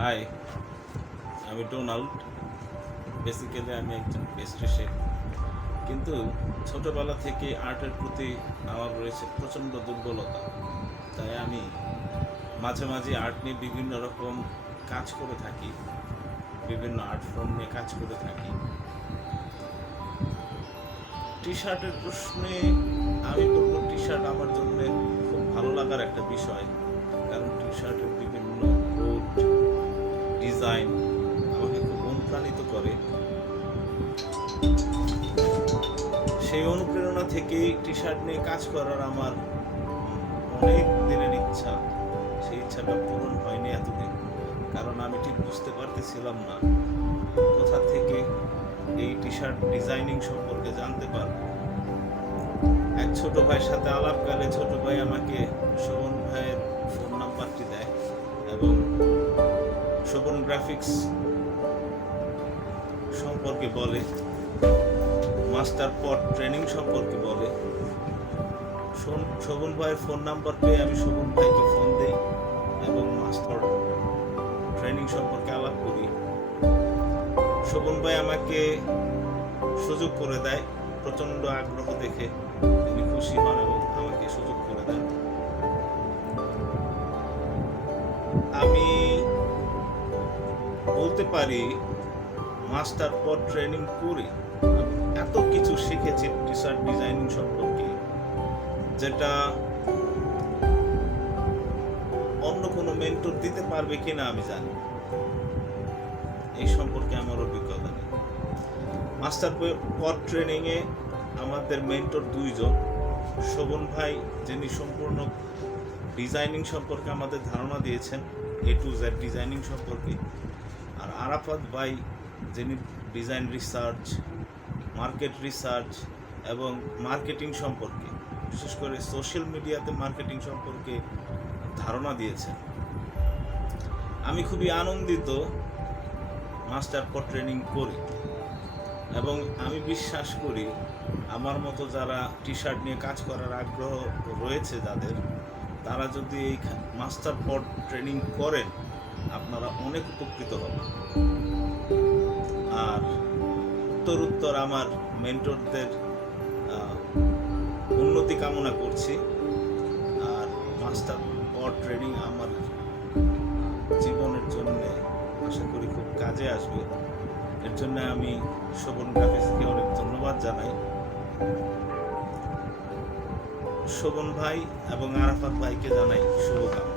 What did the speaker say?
High, আমি Donald. Basically আমি একজন পেস্ট্রি শেফ, কিন্তু ছোটোবেলা থেকে আর্টের প্রতি আমার রয়েছে প্রচণ্ড দুর্বলতা। তাই আমি মাঝে মাঝে আর্ট নিয়ে বিভিন্ন রকম কাজ করে থাকি, বিভিন্ন আর্ট ফর্ম নিয়ে কাজ করে থাকি। টি শার্টের প্রশ্নে আমি বলবো, টি শার্ট আমার জন্য খুব ভালো লাগার একটা বিষয়, কারণ টি শার্টের বিভিন্ন কোড ডিজাইন আমাকে খুব অনুপ্রাণিত করে। সেই অনুপ্রেরণা থেকেই টি শার্ট নিয়ে কাজ করার আমার অনেক দিনের ইচ্ছা। সেই ইচ্ছাটা পূরণ হয়নি এতদিন, কারণ আমি ঠিক বুঝতে পারতেছিলাম না কোথা থেকে এই টি শার্ট ডিজাইনিং সম্পর্কে জানতে পারবো। এক ছোট ভাইয়ের সাথে আলাপকালে ছোট ভাই আমাকে শোভন ভাইয়ের ফোন নাম্বারটি দেয় এবং শোভন গ্রাফিক্স সম্পর্কে বলে, মাস্টার পট ট্রেনিং সম্পর্কে বলে। শোভন ভাইয়ের ফোন নাম্বার পেয়ে আমি শোভন ভাইকে ফোন দিই এবং মাস্টার ট্রেনিং সম্পর্কে আলাপ করি। শোভন ভাই আমাকে সুযোগ করে দেয়, প্রচন্ড আগ্রহ দেখে তিনি খুশি হন এবং আমাকে সুযোগ করে দেন। আমি বলতে পারি মাস্টার পট ট্রেনিং করে এত কিছু শিখেছি টি শার্ট ডিজাইনিং সম্পর্কে, যেটা অন্য কোনো মেন্টর দিতে পারবে কিনা আমি জানি। এই সম্পর্কে আমার অভিজ্ঞতা নেই। মাস্টার পট ট্রেনিং এ আমাদের মেন্টর দুইজন, শোভন ভাই যিনি সম্পূর্ণ ডিজাইনিং সম্পর্কে আমাদের ধারণা দিয়েছেন, A to Z ডিজাইনিং সম্পর্কে, আর আরাফাত ভাই যিনি ডিজাইন রিসার্চ, মার্কেট রিসার্চ এবং মার্কেটিং সম্পর্কে, বিশেষ করে সোশ্যাল মিডিয়াতে মার্কেটিং সম্পর্কে ধারণা দিয়েছেন। আমি খুবই আনন্দিত মাস্টার পট ট্রেনিং করে, এবং আমি বিশ্বাস করি আমার মতো যারা টি শার্ট নিয়ে কাজ করার আগ্রহ রয়েছে যাদের, তারা যদি এই মাস্টার পট ট্রেনিং করেন আপনারা অনেক উপকৃত হবেন। আর উত্তর আমার মেন্টরদের উন্নতি কামনা করছি। আর মাস্টার পট ট্রেনিং আমার জীবনের জন্য আশা করি খুব কাজে আসবে। এর জন্য আমি শোভন গ্রাফিক্সকে অনেক ধন্যবাদ জানাই। শোভন ভাই এবং আরাফাত ভাইকে জানাই শুভকামনা।